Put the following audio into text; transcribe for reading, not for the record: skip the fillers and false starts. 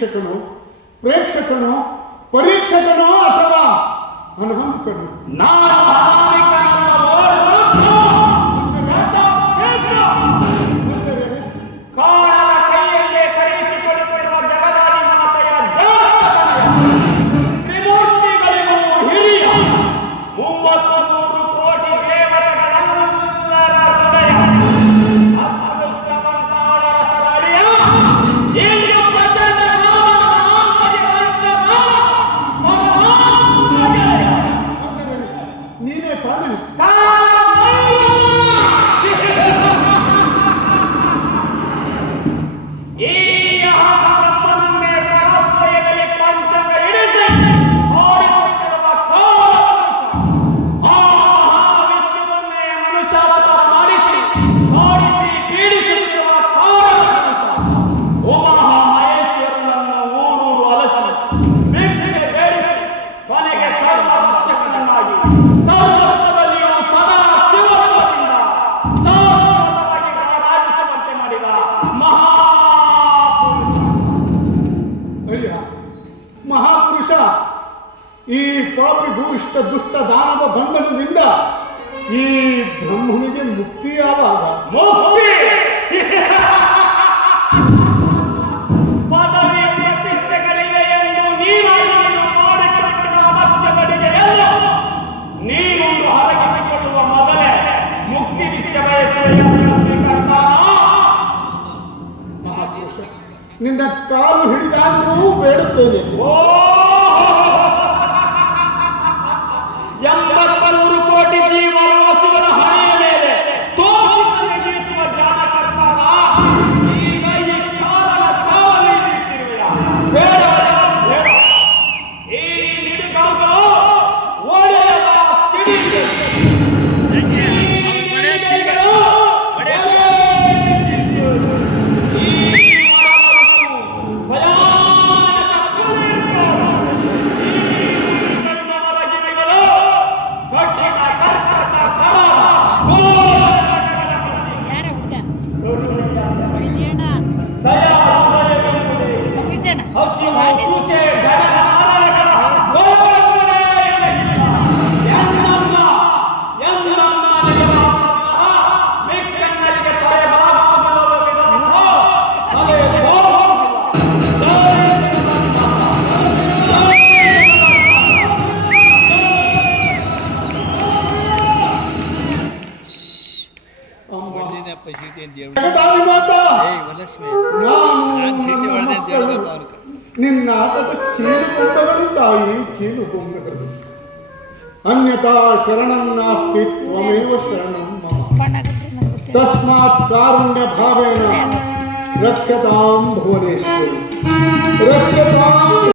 ವೀಕ್ಷಕನು, ಪ್ರೇಕ್ಷಕನು, ಪರೀಕ್ಷಕನೋ ಅಥವಾ ಹನುಮಂತನು? ನಾನು ಕಾಣದ ಕೈಯಲ್ಲೇ ಕರೆಯಿಸಿಕೊಳ್ಳುತ್ತಿರುವ ಜಗದಾದಿ ಮಾತೆಯ ಜಗತ್ತನೆಯ ತ್ರಿಮೂರ್ತಿಗಳಿಗೂ ಹಿರಿಯ 33 ಕೋಟಿ ದೇವತೆಗಳೆಲ್ಲರ ಹೃದಯ ಅದೃಷ್ಟವಂತಾಳ ಸರಳಿಯ ಇಂದು ಪ್ರಚಂಡ ನೀನೇ ತಾನೇ? ಈ ಬ್ರಹ್ಮನನ್ನೇ ಪರಾಶ್ರಯದಲ್ಲಿ ಪಂಚಂಗ ಹಿಡಿಸಿ ಓಡಿಸುತ್ತಿರುವ ಕಾಲಪುರುಷ ಆ ಮಹಾವಿಷ್ಣುವನ್ನೇ ಮನುಷ್ಯಾವತಾರ ಮಾಡಿಸಿ ಓಡಿಸಿ ಪೀಡಿಸುತ್ತಿರುವ ಕಾಲಪುರುಷ ಉಮಾ ಮಹೇಶ್ವರನನ್ನು ಊರೂರು ಅಲಸಿ ಭಿಕ್ಷೆ ಬೇಡಿಸಿ ಕೊನೆಗೆ ಸರ್ವರಕ್ಷಕನನ್ನಾಗಿ ಸರ್ವತ್ರದಲ್ಲಿಯೂ ಸದಾ ಶಿವತ್ವದಿಂದ ಶಾಶ್ವತವಾಗಿ ರಾರಾಜಿಸುವಂತೆ ಮಾಡಿದ ಅಯ್ಯ ಮಹಾಪುರುಷ, ಈ ಪಾಪಿ ಭೂಯಿಷ್ಠ ದುಷ್ಟ ದಾನವ ಬಂಧನದಿಂದ ಈ ಬ್ರಹ್ಮನಿಗೆ ಮುಕ್ತಿ ಯಾವಾಗ? ಮುಕ್ತಿ ಪದವಿ ಪ್ರತಿಷ್ಠೆಗಳಿವೆ ಎಂದು ನೀನು ಮಾಡಿಕೊಳ್ಳುವ ಅವಶ್ಯಗಳಿಗೆ ನೀನು ಹರಗಿಸಿಕೊಳ್ಳುವ ಮೊದಲೇ ಮುಕ್ತಿ ಭಿಕ್ಷೆ ಬಯಸುವ ಸೃಷ್ಟಿಕರ್ತ ಮಹಾಪುರುಷ, ನಿನ್ನ ಕಾಲು ಹಿಡಿದಾದರೂ ಬೇಡುತ್ತೇನೆ. 83 ಕೋಟಿ ಜೀವರಾಶಿಗಳ ಹಣೆಯ ಮೇಲೆ ತೋರಿಸಿ ಗೀಚುವ ಜಾನಕರ್ತಾರ ಈಗ ಈ ಕಾಲನ ಕಾವಲಿ ನಿಂತಿರುವೆಯ ಬೇಡ ಬೇಡ. ಈ ನಿಡುಗಾಗಲು ಒಡೆಯದ ಸಿಡಿಗೆ ಜಗದಾದಿ ಮಾತಾ, ನಿನ್ನ ಆಟದ ಕೀಲು ಕೊಂಬಗಳು ತಾಯಿ, ಕೀಲು ಕೊಂಬಗಳು. ಅನ್ಯತಾ ಶರಣಂ ನಾಸ್ತಿ ತ್ವಮೇವ ಶರಣಂ ಮಮ. ತಸ್ಮಾತ್ ಕಾರುಣ್ಯ ಭಾವೇನ ರಕ್ಷತಾಂ ಭುವನೇಶ್ವರಿ, ರಕ್ಷತಾಂ.